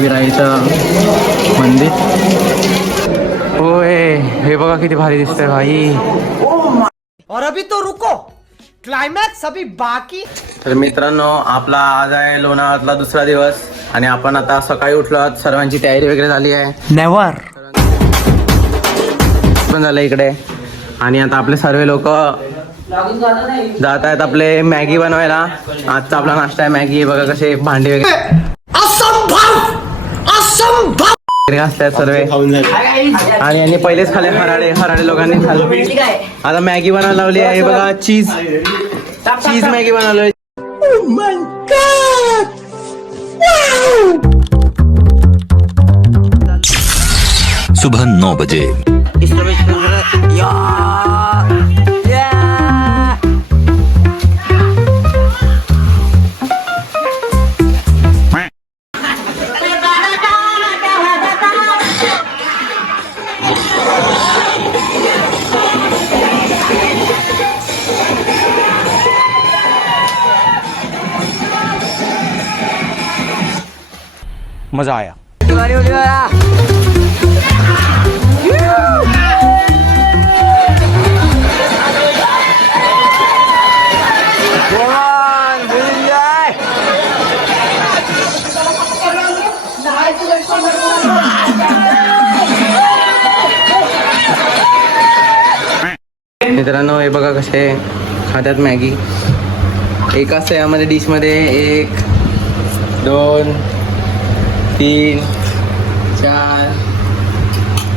एकविराईचं मंदिर. होय, हे बघा किती भारी दिसतंय भाई. और अभी तो रुको, क्लाइमॅक्स अभी बाकी. तर मित्रांनो, आपला आज आहे लोणावळ्यातला दुसरा दिवस आणि आपण आता सकाळी उठलो आहोत. सर्वांची तयारी वगैरे झाली आहे. नेवर पण झालं इकडे. आणि आता आपले सर्व लोक जात आहेत आपले मॅगी बनवायला. आजचा आपला नाश्ता आहे मॅगी. बघा कसे भांडे वगैरे असतात सर्व. आणि यांनी पहिलेच खाल्ले हराडे लोकांनी खाल्ले. आता मॅगी बनायला लावली आहे. बघा चीज मॅगी बनवली. सुबह 9 बजे. मजा आया. मित्रांनो, हे बघा कसे खात्यात मॅगी. एकाच यामध्ये डिशमध्ये 1 2 3 4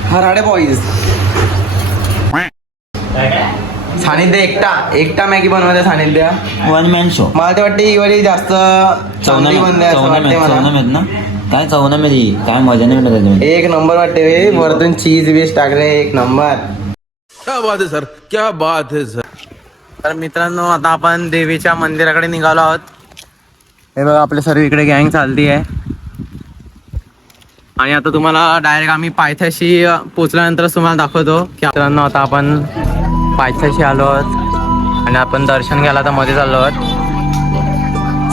हराडे बॉईज. सानिध्य एकटा मॅगी बनवायचा. सानिध्य वन मॅन शो. मला ते वाटते ही वाली जास्त चांगली बनते असं वाटते मला. काय चवना मध्ये काय मजा नाही भेटत. एक नंबर वाटते रे. वरतून चीज बीज टाकले. एक नंबर. क्या बात है सर, क्या बात है सर. तर मित्रांनो, आता आपण देवीच्या मंदिराकडे निघालो आहोत. हे बघा आपले सर्व इकडे गँग चालती आहे. आणि आता तुम्हाला डायरेक्ट आम्ही पायथ्याशी पोचल्यानंतरच तुम्हाला दाखवतो की मित्रांनो, आता आपण पायथ्याशी आलो आहोत आणि आपण दर्शन घ्यायला आता मध्ये चाललो आहोत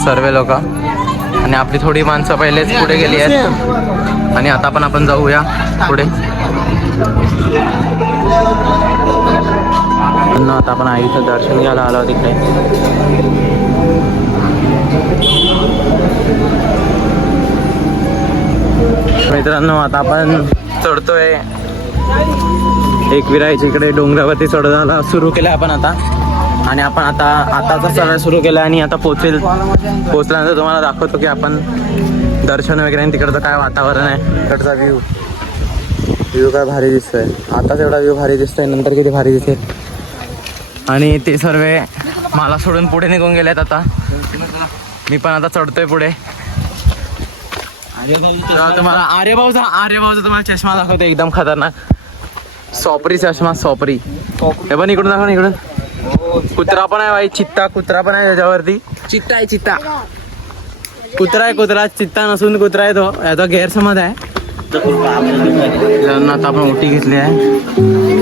सर्व लोक. आणि आपली थोडी माणसं पहिलेच पुढे गेली आहेत आणि आता पण आपण जाऊया पुढे. आता आपण आईचं दर्शन घ्यायला आलो तिकडे. मित्रांनो, आता आपण चढतोय एकविराईच्या इकडे डोंगरावरती चढायला सुरू केलं आपण आता. आणि आपण आताचा चढायला सुरू केला आणि आता पोचल्यानंतर तुम्हाला दाखवतो की आपण दर्शन वगैरे आणि तिकडचं काय वातावरण आहे. तिकडचा व्ह्यू काय भारी दिसतोय. आताच एवढा व्ह्यू भारी दिसतोय, नंतर किती भारी दिसेल. आणि ते सर्व मला सोडून पुढे निघून गेलेत. आता मी पण आता चढतोय पुढे. तुम्हाला आर्यभाऊचा तुम्हाला चष्मा दाखवतो एकदम खतरनाक. सॉपरी चष्मा. सॉपरी हे पण इकडून दाखव. इकडून कुत्रा पण आहे भाई. कुत्रा पण आहे त्याच्यावरती. चित्ता आहे. कुत्रा चित्ता नसून कुत्रा आहे तो. याचा गैरसमज आहे. आता आपण ओटी घेतली आहे.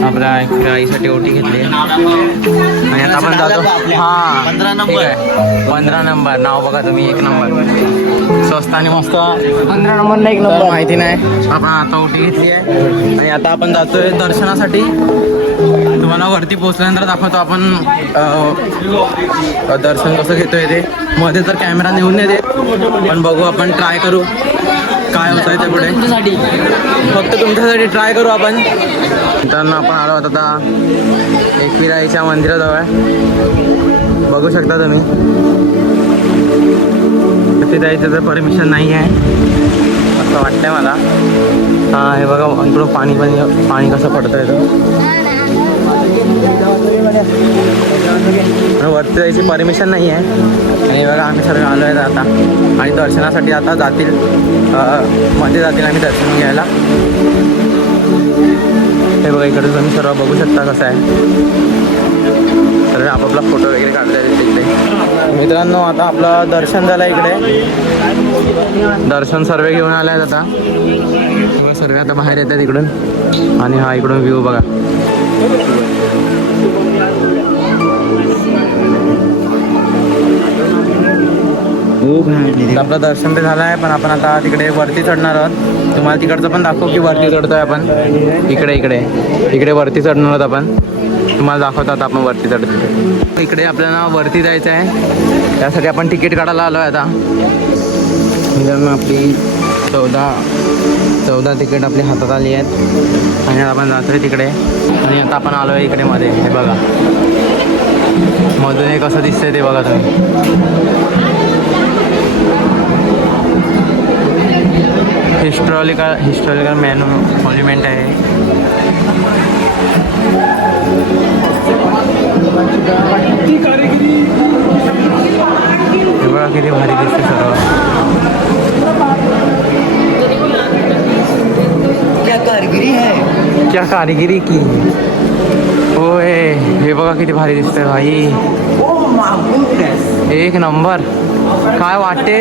आपल्या आईसाठी ओटी घेतली आहे आणि आता आपण जातो. 15 नंबर नाव बघा तुम्ही. 1 नंबर स्वस्त आणि मस्त. 15 नंबर 1 नंबर माहिती नाही. आपण आता ओटी घेतली आहे आणि आता आपण जातोय दर्शनासाठी. तुम्हाला वरती पोहोचल्यानंतर दाखवतो आपण दर्शन कसं घेतोय ते. मध्ये तर कॅमेरा नेऊन नाही देत, पण बघू आपण ट्राय करू काय होत आहे ते पुढे. फक्त तुमच्यासाठी ट्राय करू आपण. मित्रांनो, आपण आलो आहोत आता एकविराईच्या मंदिराजवळ. बघू शकता तुम्ही. तिथे जायचं तर परमिशन नाही आहे असं वाटतंय मला. हे बघा इकडून पाणी कसं पडतंय तर. वरती जायची परमिशन नाही आहे. आणि बघा आम्ही सर्व आलो आहेत आता आणि दर्शनासाठी आता मध्ये जातील आम्ही दर्शन घ्यायला. हे बघा इकडे तुम्ही सर्व बघू शकता कसं आहे. सर्व आपापला फोटो वगैरे काढले तिकडे. मित्रांनो, आता आपलं दर्शन झालं इकडे. दर्शन सर्व घेऊन आले आहेत आता. सर्व आता बाहेर येतात इकडून. आणि हा इकडून व्ह्यू बघा. आपलं दर्शन ते झालं आहे, पण आपण आता तिकडे वरती चढणार आहोत. तुम्हाला तिकडचं पण दाखवू की वरती चढतोय आपण. इकडे इकडे इकडे वरती चढणार आहोत आपण. तुम्हाला दाखवतात आपण वरती चढतो. इकडे आपल्याला वरती जायचं आहे, त्यासाठी आपण तिकीट काढायला आलो आहे आता. मित्रांनो आपली 14 तिकीट आपली हातात आली आहेत आणि आपण जातोय तिकडे. आणि आता आपण आलो आहे इकडे मध्ये. हे बघा मधून हे कसं दिसतंय ते बघा तुम्ही. हिस्टॉरिकल मॉन्युमेंट आहे. हे बघा किती भारी दिसते सर्व. क्या कारिगिरी की होय. हे बघा किती भारी दिसतंय भाई. एक नंबर. काय वाटते.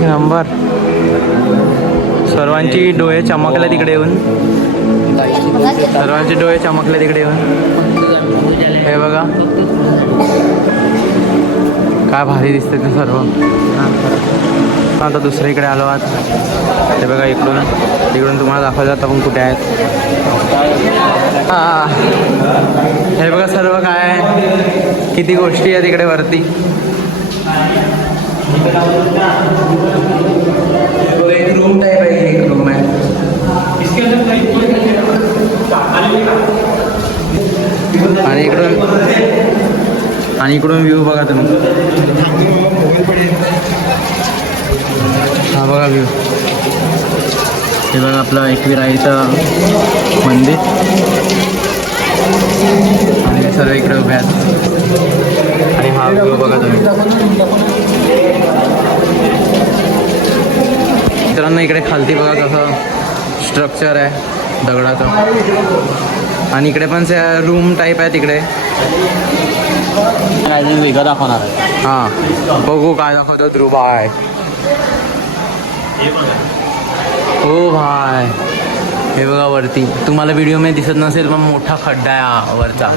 नंबर. सर्वांची डोळे चमकले तिकडे येऊन. सर्वांचे डोळे चमकले तिकडे येऊन. हे बघा काय भारी दिसते ते सर्व. आता दुसरीकडे आलो आहात. हे बघा इकडून तुम्हाला दाखवलं जातं आपण कुठे आहेत. हे बघा सर्व काय आहे, किती गोष्टी आहेत तिकडे वरती. एक रूम टाइप आहे. एक रूम आहे. आणि इकडून व्ह्यू बघा तुम्ही. हा बघा व्ह्यू. हे बघा आपलं एकविराईचं मंदिर आणि सर्व इकडे उभे आहेत. आणि हा व्ह्यू बघा तुम्ही. मित्रांनो इकडे खालती बघा कसं स्ट्रक्चर आहे दगडाचं. आणि इकडे पण रूम टाईप आहे तिकडे. वेगळं दाखवणार आहे. हां बघू काय दाखवतो ध्रुव भाय. हो भाय. हे बघा वरती तुम्हाला व्हिडिओ मध्ये दिसत नसेल पण मोठा खड्डा आहे हा वरचा.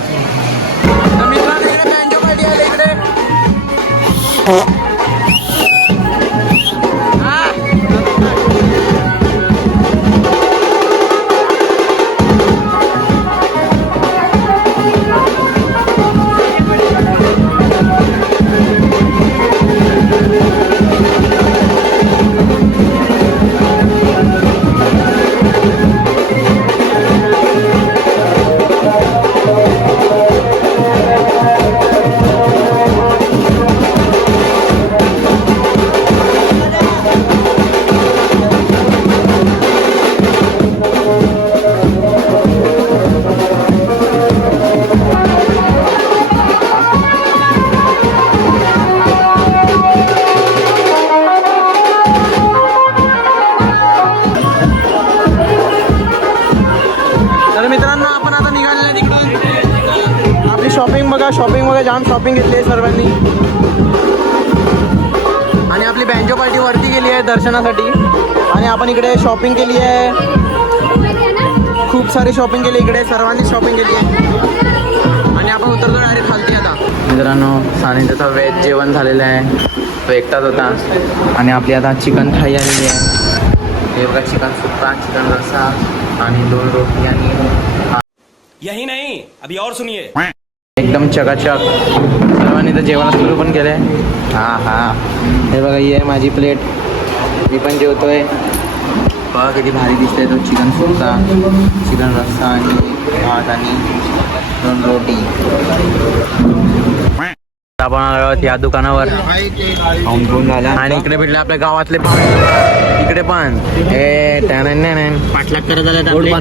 शॉपिंग वगैरे जाम शॉपिंग घेतली आहे सर्वांनी. आणि आपली बँजो पार्टी वरती गेली आहे दर्शनासाठी. आणि आपण इकडे शॉपिंग केली आहे. खूप सारी शॉपिंग केली इकडे. सर्वांनी शॉपिंग केली आहे. आणि आपण उतरतो डायरेक्ट खालती आता. मित्रांनो सानिध्यचं व्हेज जेवण झालेलं आहे. तो एकटाच होता. आणि आपली आता चिकन थाळी आलेली आहे. हे बघा चिकन सुक्का, चिकन रस्सा आणि 2 रोटी. आणि यही नहीं अभी और सुनिए. एकदम चकाचक. सर्वांनी तर जेवण सुरू पण केलं आहे. हां हे बघा ही आहे माझी प्लेट. मी पण जेवतोय. बघा किती भारी दिसतंय तो चिकन सुक्का, चिकन रस्सा आणि भात आणि 2 रोटी. आपण आलो आहोत या दुकानावर. आणि इकडे भेटले आपल्या गावातले इकडे पण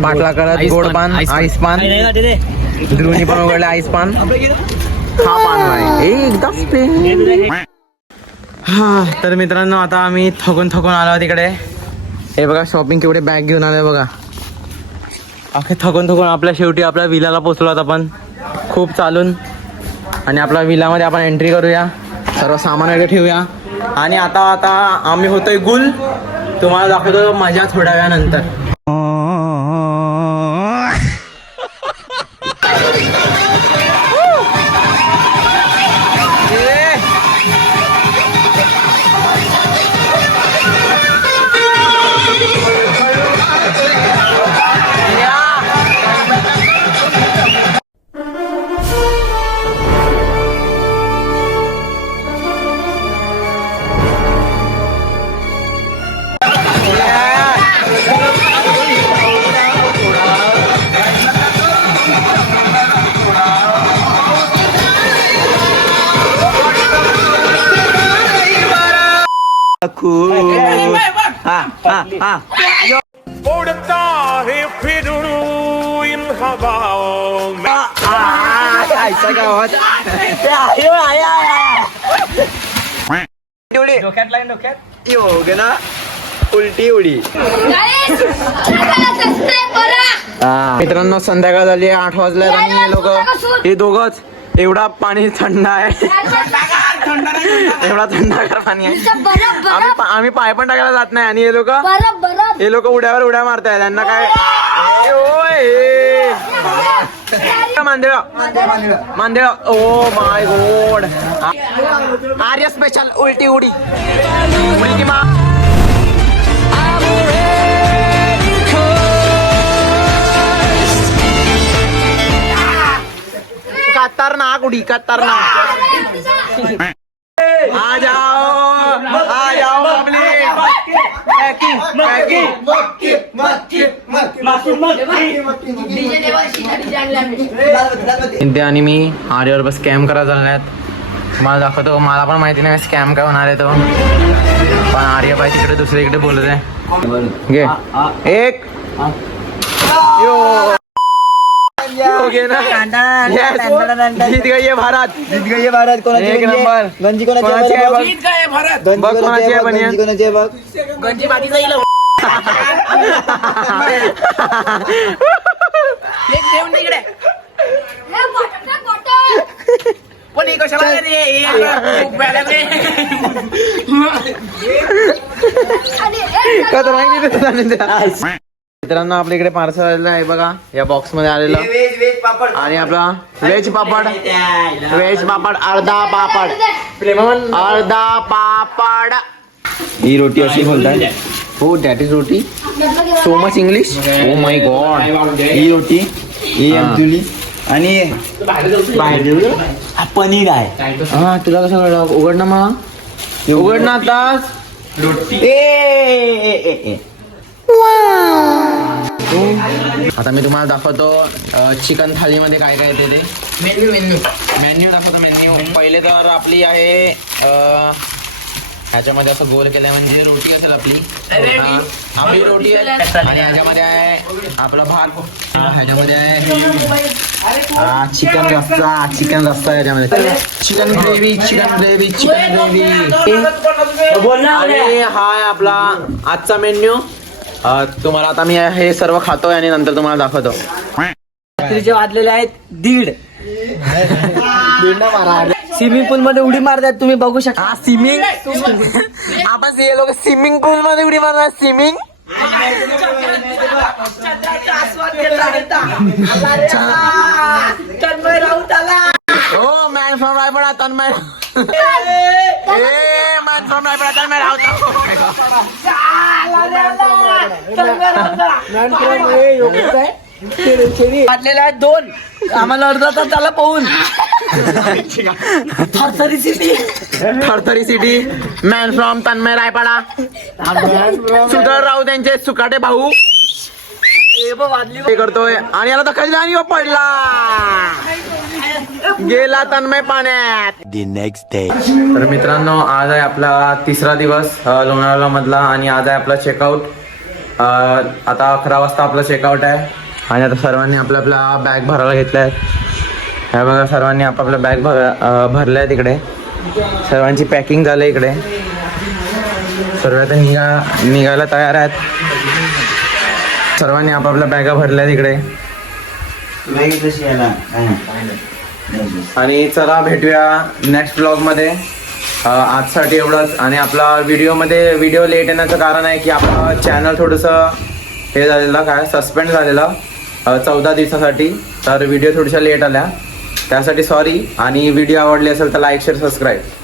पाटलाग करत गोड पान, आईस पान. ध्रुवनी पण उघडले आईस पान. हा पान आहे एकदम. हा तर मित्रांनो आता आम्ही थकून आलो तिकडे. हे बघा शॉपिंग केवढे बॅग घेऊन आले बघा. अखे थकून आपल्या शेवटी आपल्या विलाला पोचलो आहोत आपण खूप चालून. आणि आपल्या विलामध्ये आपण एंट्री करूया. सर्व सामान वगैरे ठेवूया. आणि आता आम्ही होतोय गुल. तुम्हाला दाखवतो मजा थोड्या वेळानंतर. उड़ता है फिर इन हवाओं में. मित्रांनो संध्याकाळ झाली 8 वाजल्यात आणि हे लोक हे दोघच एवढा पाणी थंड आहे. एवढा थंडगार पाणी आहे. आम्ही पाय पण टाकायला जात नाही आणि हे लोक उड्या मारताय. त्यांना काय मांदेळ. Oh my God. Arya special उलटी उडी की मा. खतरनाक उडी खतरनाक. आ जाओ पब्लिक. आणि मी आर्यावर बस स्कॅम करायला चालल्यात. तुम्हाला दाखवतो. मला पण माहिती नाही स्कॅम काय होणार आहे तो. पण आर्य बाई तिकडे दुसरीकडे बोलत आहे. घे एक यो. ओके ना. जीत गई है भारत. एक नंबर. गंजी कोणाची आहे बघ. बघ कोणाची आहे बनिया. गंजी बाकीचा येईल. एक देऊन तिकडे पण एक कशाला मित्रांनो आपल्या इकडे पार्सल आलेलं आहे बघा. या बॉक्स मध्ये आलेलं. आणि आपला व्हेज पापड अर्धा पापड. ही रोटी अशी बोलतात. हो that is roti. So much English. Oh my God. He roti he actually आणि पनीर आहे. हा तुला कसं कळलं. उघड ना मग. उघड ना आताच. आता मी तुम्हाला दाखवतो चिकन थालीमध्ये काय काय येते ते. मेन्यू दाखवतो. मेन्यू पहिले तर आपली आहे ह्याच्यामध्ये असं गोल केलंय म्हणजे रोटी असेल आपली. आपली रोटी आहे. आणि ह्याच्यामध्ये आहे आपला भात. ह्याच्यामध्ये आहे चिकन रस्सा ह्याच्यामध्ये. Chicken gravy. आणि हा आहे आपला आजचा मेन्यू. तुम्हाला आता मी हे सर्व खातोय आणि नंतर तुम्हाला दाखवतो. रात्रीचे वाजलेले आहेत 1:30. स्विमिंग पूल मध्ये उडी मारतात तुम्ही बघू शकता. स्विमिंग. आपण हे लोक स्विमिंग पूल मध्ये उडी मारणार. स्विमिंग. तन्मय राऊत आला. हो man from Raigad Tanmay. Man from Raigad Tanmay Raut. वाजलेले आहेत 2. आम्हाला अर्धा तास झाला पाहून. थरथरी city. Man from Tanmay Raipada. सुधर राऊत त्यांचे सुकाटे भाऊ. हे करतोय आणि याला दखल आणि पडला. गेला तन्मय पाण्यात. तर मित्रांनो आज आहे आपला 3रा दिवस लोणावळा मधला. आणि आज आहे आपला चेकआउट. आता 11 वाजता आपला चेकआउट आहे. आणि आता सर्वांनी आपल्या बॅग भरायला घेतल्या आहेत. ह्या बघा सर्वांनी आपापल्या बॅग भरल्या आहेत इकडे. सर्वांची पॅकिंग झालं इकडे. सर्व आता निघायला तयार आहेत. सर्वांनी आपापल्या बॅगा भरल्या तिकडे. आणि चला भेटूया नेक्स्ट ब्लॉग मध्ये. आजसाठी एवढंच. आणि आपला व्हिडिओ लेट येण्याचं कारण आहे की आपलं चॅनल थोडंसं हे झालेलं, काय सस्पेंड झालेलं 14 दिवसासाठी. तर व्हिडिओ थोड्याशा लेट आल्या, त्यासाठी सॉरी. आणि व्हिडिओ आवडली असेल तर लाईक शेअर सबस्क्राईब.